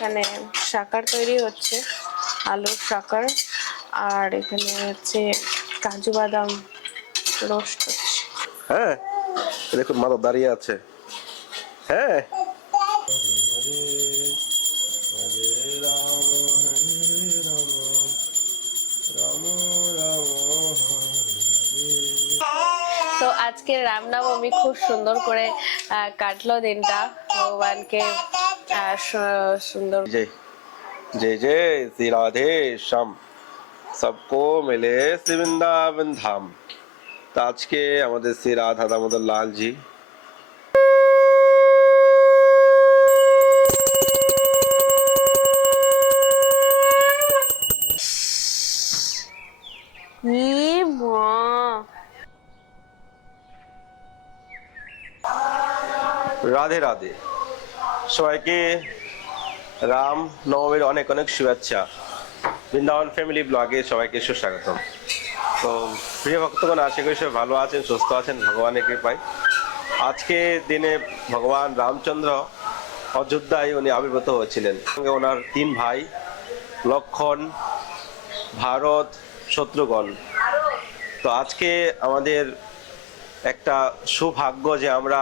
এখানে শাকার তৈরি হচ্ছে, আলুর শাকার। আর এখানে হচ্ছে কাজু বাদাম রোস্ট হচ্ছে। হ্যাঁ দেখুন মাধব দাঁড়িয়ে আছে। হ্যাঁ তো আজকে রামনবমী খুব সুন্দর করে কাটলো দিনটা, ভগবানকে সুন্দর। जय जय जय श्री राधे श्याम, सबको मिले श्री वृंदावन धाम। তো আজকে আমাদের শ্রী রাধা দামোদর লাল জি রাধে রাধে। সবাইকে রাম নবমীর অনেক অনেক শুভেচ্ছা। বৃন্দাবন ফ্যামিলি ব্লগে সবাইকে সুস্বাগতম। তো প্রিয় ভক্তগণ, আশা করি সবাই ভালো আছেন, সুস্থ আছেন ভগবানের কৃপায়। আজকে দিনে ভগবান রামচন্দ্র অযোধ্যায় উনি আবির্ভূত হয়েছিলেন। সঙ্গে ওনার 3 ভাই লক্ষণ, ভারত, শত্রুঘ্ন। তো আজকে আমাদের একটা সৌভাগ্য যে আমরা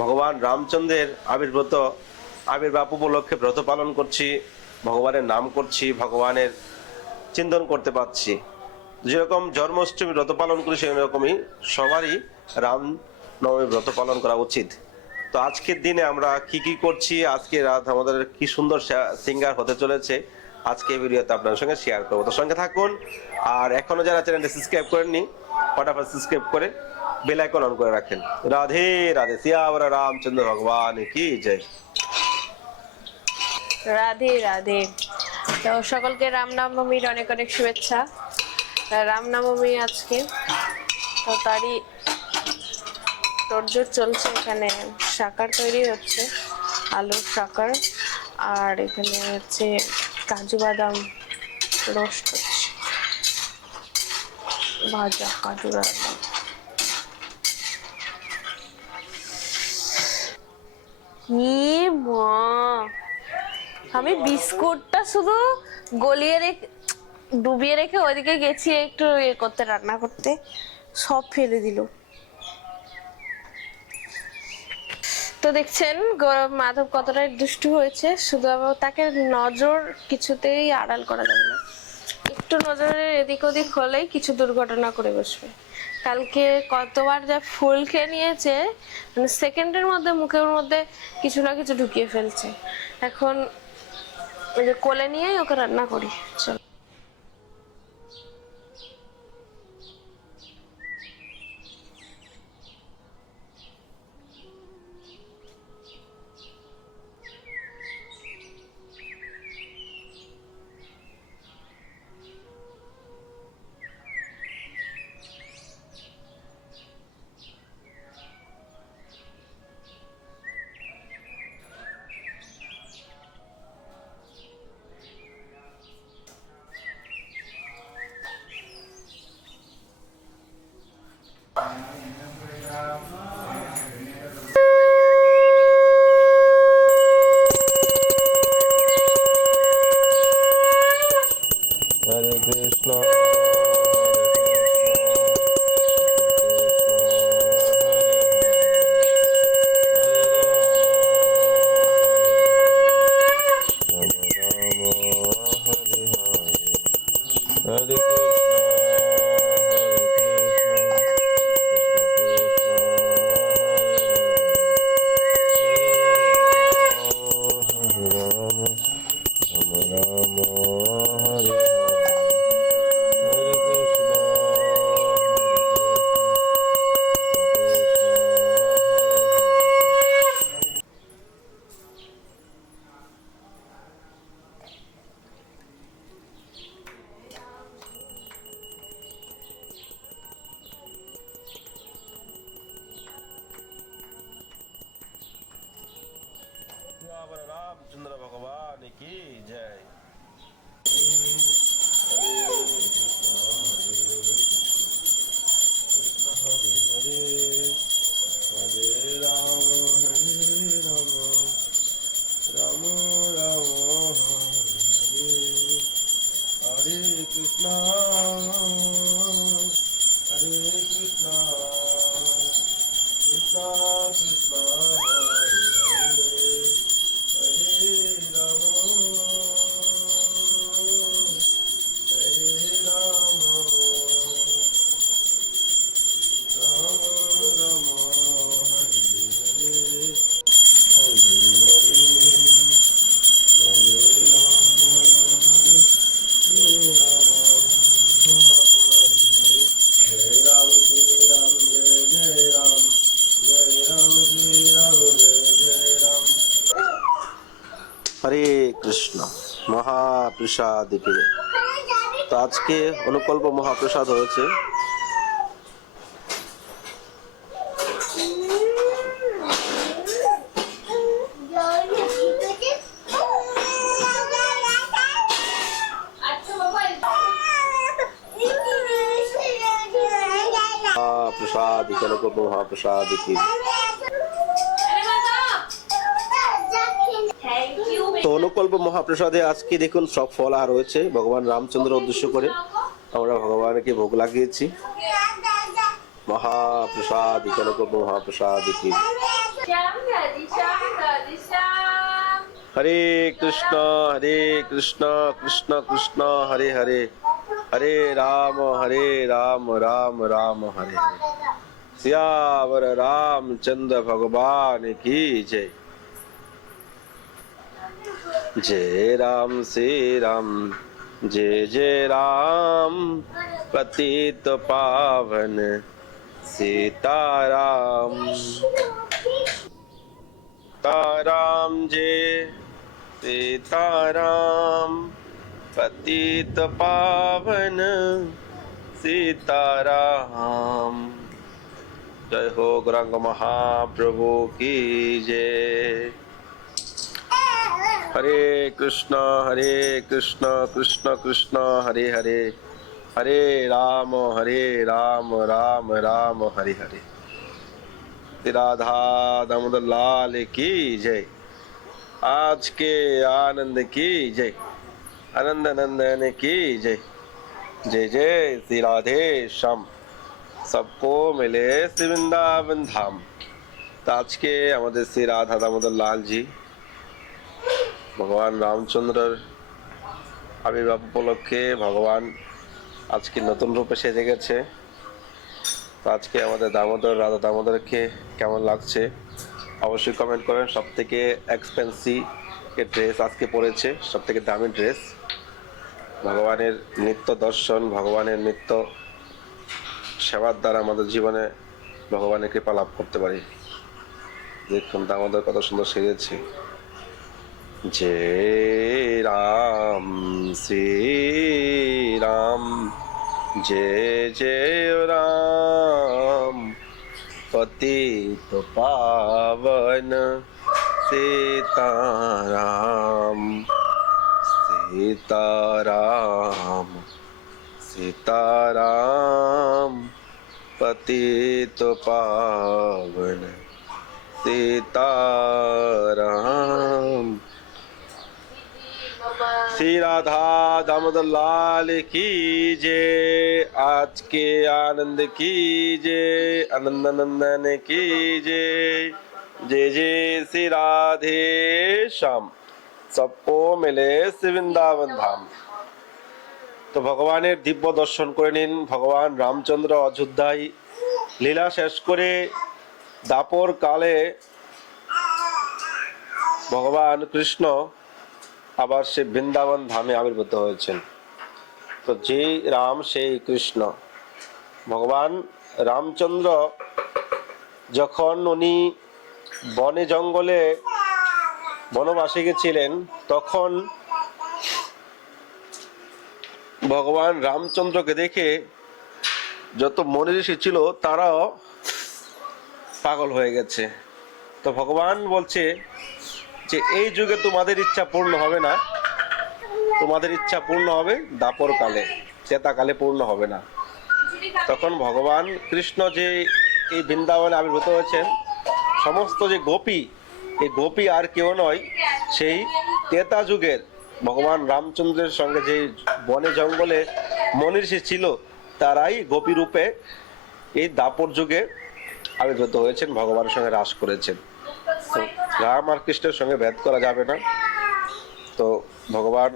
ভগবান রামচন্দ্রের আবির্ভাব উপলক্ষে ব্রত পালন করছি, ভগবানের নাম করছি, ভগবানের চিন্তন করতে পারছি। যেরকম জন্মাষ্টমী ব্রত পালন করি সেই রকমই সবারই রাম নবমী ব্রত পালন করা উচিত। তো আজকের দিনে আমরা কি কি করছি, আজকে রাত আমাদের কি সুন্দর সিঙ্গার হতে চলেছে, আজকে এই ভিডিওতে আপনার সঙ্গে শেয়ার করবো। তো সঙ্গে থাকুন। আর এখনো যারা চ্যানেলটি সাবস্ক্রাইব করেননি, ফটাফট সাবস্ক্রাইব করে বেল আইকন অন করে রাখেন। রাধে রাধে, সিয়াবর রামচন্দ্র ভগবান কি জয়। রাধে রাধে। তো সকলকে রামনবমীর অনেক অনেক শুভেচ্ছা। রামনবমী আজকে, তো তারই তোড়জোড় চলছে। এখানে শাকার তৈরি হচ্ছে, আলুর শাকার। আর এখানে হচ্ছে কাজু বাদাম রোস্ট হচ্ছে, ভাজা কাজু বাদাম। আমি বিস্কুটটা শুধু গলিয়ে রেখে ডুবিয়ে রেখে ওইদিকে গেছি একটু করতে, রান্না করতে, সব ফেলে দিল। তো দেখছেন মাধব কতটা দুষ্টু হয়েছে। শুধু আবার তাকে নজর কিছুতেই আড়াল করা যাবে না। একটু নজরের এদিক ওদিক হলেই কিছু দুর্ঘটনা করে বসবে। কালকে কতবার যা ফুল খেয়ে নিয়েছে, মানে সেকেন্ডের মধ্যে মুখের মধ্যে কিছু না কিছু ঢুকিয়ে ফেলছে। এখন ওই যে কোলে নিয়েই ওকে রান্না করি। চলো। হরে কৃষ্ণ रामचंद्र भगवान की जय। हरे Ram Ram Ram Krishna, Hare Krishna, Krishna Krishna, Hare Hare, Hare Rama, Rama Rama, Hare Hare, Hare Hare, Hare Rama, Hare Rama, Jai Ram Shri Ram, Jai Jai Ram, Jai Ram Shri Ram, Jai Jai Ram। হরে কৃষ্ণ। মহাপ্রসাদ কি তো আজকে অনুকল্প মহাপ্রসাদ হয়েছে। প্রসাদ অনুকল্প মহাপ্রসাদ কি তো অনুকল্প মহাপ্রসাদে আজকে দেখুন সব ফলাহার রয়েছে ভগবান রামচন্দ্র উদ্দেশ্য করে আমরা ভগবানকে ভোগ লাগিয়েছি। মহাপ্রসাদ অনুকল্প মহাপ্রসাদ কি হরে কৃষ্ণ কৃষ্ণ কৃষ্ণ হরে হরে, হরে রাম রাম রাম হরে হরে। सियावर रामचंद्र भगवान की जय। जय राम श्री राम, जय जय राम, पतित पावन सीताराम। सीताराम जय सीताराम, पतित पावन सीताराम। जय हो गौरांग महाप्रभु की जय। हरे कृष्ण कृष्ण कृष्ण हरे हरे, हरे राम राम राम हरे हरे। राधा दामोदर लाल की जय। आज के आनंद की जय, आनंद नंदन की जय। जय जय श्री राधे श्याम, सबको मिले श्री वृंदावन धाम। तो आज के আমাদের শ্রী রাধা দামোদর লাল জি ভগবান রামচন্দ্রের আবির্ভাব উপলক্ষে ভগবান আজকে নতুন রূপে সেজে গেছে। তো আজকে আমাদের দামোদর রাধা দামোদরকে কেমন লাগছে অবশ্যই কমেন্ট করেন। সব থেকে এক্সপেন্সিভ ড্রেস আজকে পরেছে, সব থেকে দামি ড্রেস। ভগবানের নিত্য দর্শন, ভগবানের নিত্য সেবার দ্বারা আমাদের জীবনে ভগবানের কৃপা লাভ করতে পারি। দেখুন দামোদর কত সুন্দর সেজেছে। जय राम श्री राम, जय जय राम, पतित पावन सीताराम। सीताराम सीताराम, पतित पावन सीताराम। श्री राधा दामोदर लाल की जय। आज के आनंद की जय, आनंद नंदन की जय। जय जय श्री राधे श्याम, सबको मिले श्री वृंदावन धाम। তো ভগবানের দিব্য দর্শন করে নিন। ভগবান রামচন্দ্র অযোধ্যায় লীলা শেষ করে দাপর কালে ভগবান কৃষ্ণ আবার সে বৃন্দাবন ধামে আবির্ভূত হয়েছেন। তো যেই রাম সেই কৃষ্ণ। ভগবান রামচন্দ্র যখন উনি বনে জঙ্গলে বনবাসে গেছিলেন তখন ভগবান রামচন্দ্রকে দেখে যত মনি ঋষি ছিল তারাও পাগল হয়ে গেছে। তো ভগবান বলছে যে এই যুগে তোমাদের ইচ্ছা পূর্ণ হবে না, তোমাদের ইচ্ছা পূর্ণ হবে দাপর কালে, ত্রেতাকালে পূর্ণ হবে না। তখন ভগবান কৃষ্ণ যে এই বৃন্দাবনে আবির্ভূত হয়েছেন, সমস্ত যে গোপী, এই গোপী আর কেউ নয়, সেই ত্রেতা যুগের ভগবান রামচন্দ্রের সঙ্গে যে বনে জঙ্গলে মনীষী ছিল, তারাই গোপী রূপে এই দাপর যুগে আবির্ভূত হয়েছেন, ভগবানের সঙ্গে রাস করেছেন। তো রাম আর কৃষ্ণের সঙ্গে ভেদ করা যাবে না। তো ভগবান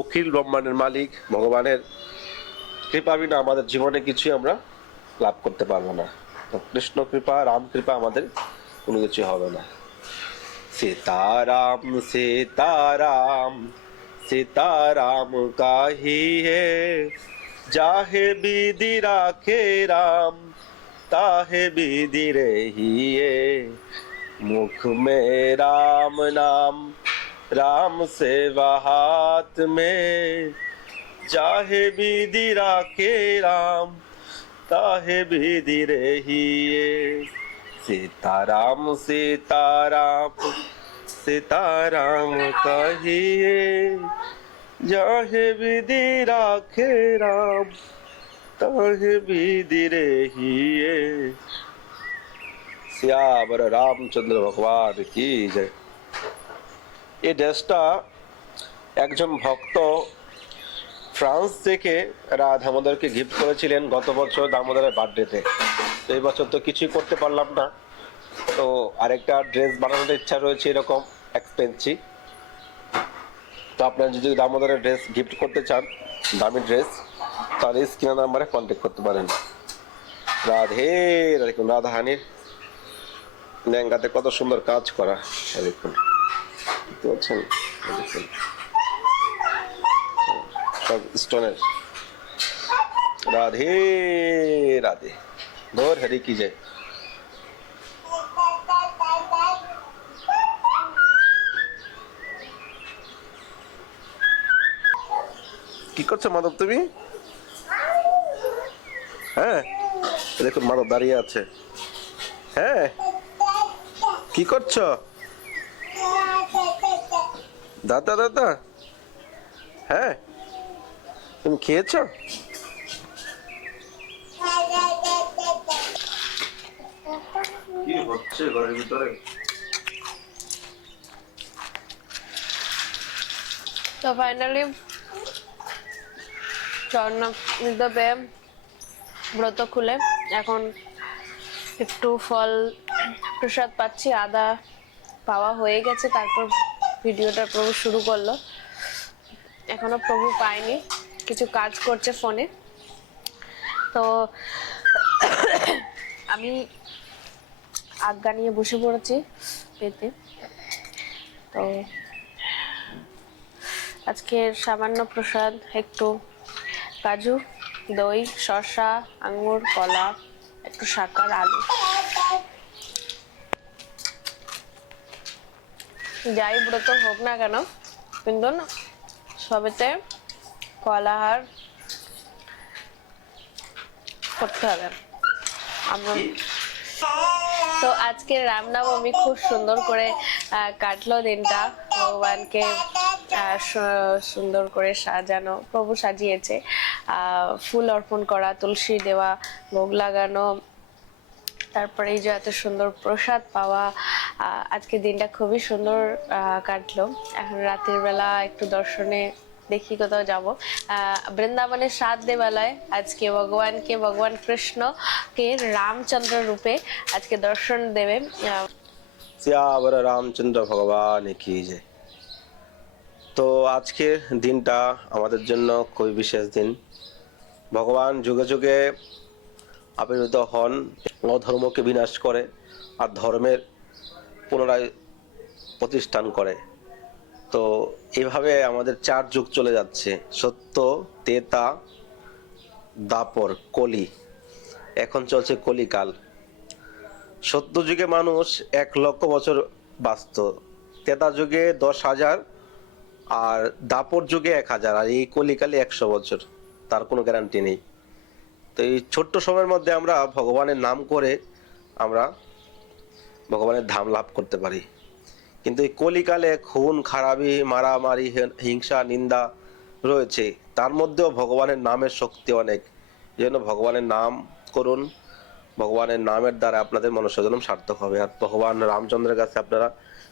অখিল ব্রহ্মাণ্ডের মালিক, ভগবানের কৃপা বিনা আমাদের জীবনে কিছুই আমরা লাভ করতে পারবো না। তো কৃষ্ণ কৃপা, রাম কৃপা আমাদের কোনো কিছু হবে না। सीताराम सीताराम सीताराम काही है, जाहे विधि राखे राम ताहे विधि रहिए। मुख में राम नाम राम सेवा हाथ में, जाहे विधि राखे राम ताहे विधि रहिए। सीताराम सीताराम सीताराम कहिए, जाहे विधि राखे राम ताहे विधि रहिए। सियावर रामचंद्र भगवान की जय। এই ড্রেসটা একজন ভক্ত ফ্রান্স থেকে দামোদরকে গিফট করেছিলেন গত বছর দামোদরের বার্থডেতে। এই বছর তো কিছুই করতে পারলাম না, তো আরেকটা ড্রেস বানানোর ইচ্ছা রয়েছে এরকম এক্সপেন্সিভ। তো আপনারা যদি দামোদরের ড্রেস গিফট করতে চান, দামি ড্রেস, তাহলে স্ক্রিন নাম্বারে কন্ট্যাক্ট করতে পারেন। রাধে দেখুন, রাধাহানির লেহেঙ্গাতে কত সুন্দর কাজ করা, দেখুন দেখতে পাচ্ছেন, দেখুন সব স্টোনের। রাধে রাধে, গৌর হরি কি জয়। কি করছো মাধব তুমি? হ্যাঁ দেখুন মাধব দাঁড়িয়ে আছে। হ্যাঁ কি করছো? দাদা দাদা, হ্যাঁ তুমি খেয়েছো? কি হচ্ছে ঘরের ভিতরে? তো ফাইনালি স্বর্ণদেবে ব্রত খুলে এখন একটু ফল প্রসাদ পাচ্ছি, আদা পাওয়া হয়ে গেছে, তারপর ভিডিওটা প্রভু শুরু করলো। এখনো প্রভু পায়নি, কিছু কাজ করছে ফোনে। তো আমি আজ্ঞা নিয়ে বসে পড়েছি পেতে। তো আজকের সামান্য প্রসাদ একটু কাজু, দই, শসা, আঙ্গুর, কলা, একটু শাকার, আলু। যাই ব্রত হোক না কেন, কিন্তু সবেতে কলাহার করতে হবে আমরা। তো আজকে রামনবমী খুব সুন্দর করে কাটলো দিনটা। ভগবানকে সুন্দর করে সাজানো, প্রভু সাজিয়েছে, ফুল অর্পণ করা, তুলসী দেওয়া, ভোগ লাগানো, তারপরে এই যে এত সুন্দর প্রসাদ পাওয়া। আজকে দিনটা খুবই সুন্দর কাটলো। এখন রাতের বেলা একটু দর্শনে দেখি কোথাও যাব। বৃন্দাবনের 7 দেবালয় আজকে ভগবান কৃষ্ণকে রামচন্দ্র রূপে আজকে দর্শন দেবে। সিয়াবর রামচন্দ্র ভগবান কি জয়। তো আজকের দিনটা আমাদের জন্য খুবই বিশেষ দিন। ভগবান যুগে যুগে আবির্ভূত হন, অধর্মকে বিনাশ করে আর ধর্মের পুনরায় প্রতিষ্ঠান করে। তো এভাবে আমাদের 4 যুগ চলে যাচ্ছে, সত্য, ত্রেতা, দাপর, কলি। এখন চলছে কলিকাল। সত্য যুগে মানুষ 1 লক্ষ বছর বাঁচত, ত্রেতা যুগে 10,000, আর দাপর যুগে 1000, আর এই কলিকালে 100 বছর, তার কোনো গ্যারান্টি নেই। তো এই ছোট্ট সময়ের মধ্যে আমরা ভগবানের নাম করে আমরা ভগবানের ধাম লাভ করতে পারি। কিন্তু এই কলিকালে খুন খারাপি, মারামারি, হিংসা, নিন্দা রয়েছে, তার মধ্যেও ভগবানের নামের শক্তি অনেক। এই জন্য ভগবানের নাম করুন, ভগবানের নামের দ্বারা আপনাদের মনুষ্য জন্ম সার্থক হবে। আর ভগবান রামচন্দ্রের কাছে আপনারা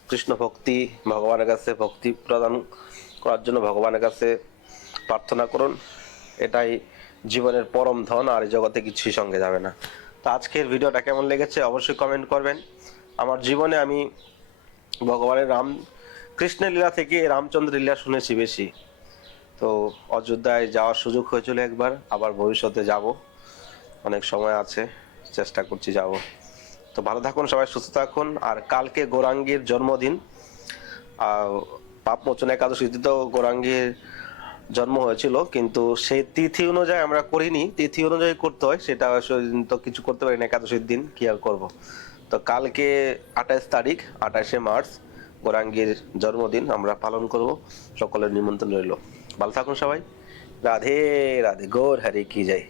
কৃষ্ণ ভক্তি, ভগবানের কাছে ভক্তি প্রদান করার জন্য ভগবানের কাছে প্রার্থনা করুন। এটাই জীবনের পরম ধন, আর এই জগতে কিছুই সঙ্গে যাবে না। তো আজকের ভিডিওটা কেমন লেগেছে অবশ্যই কমেন্ট করবেন। আমার জীবনে আমি ভগবানের কৃষ্ণের লীলা থেকে রামচন্দ্রের লীলা শুনেছি বেশি। তো অযোধ্যায় যাওয়ার সুযোগ হয়েছিল একবার, আবার ভবিষ্যতে যাব, অনেক সময় আছে, চেষ্টা করছি যাব। তো ভালো থাকুন সবাই, সুস্থ থাকুন। আর কালকে গৌরাঙ্গীর জন্মদিন, পাপ মোচন একাদশী তো গৌরাঙ্গীর জন্ম হয়েছিল, কিন্তু সেই তিথি অনুযায়ী আমরা করিনি, তিথি অনুযায়ী করতে হয়, সেটা তো কিছু করতে পারি না একাদশীর দিন, কি আর করবো। তো কালকে 28 তারিখ, 28শে মার্চ গৌরাঙ্গীর জন্মদিন আমরা পালন করব। সকলের নিমন্ত্রণ রইল। ভালো থাকুন সবাই। রাধে রাধে, গৌর হরি কি জয়।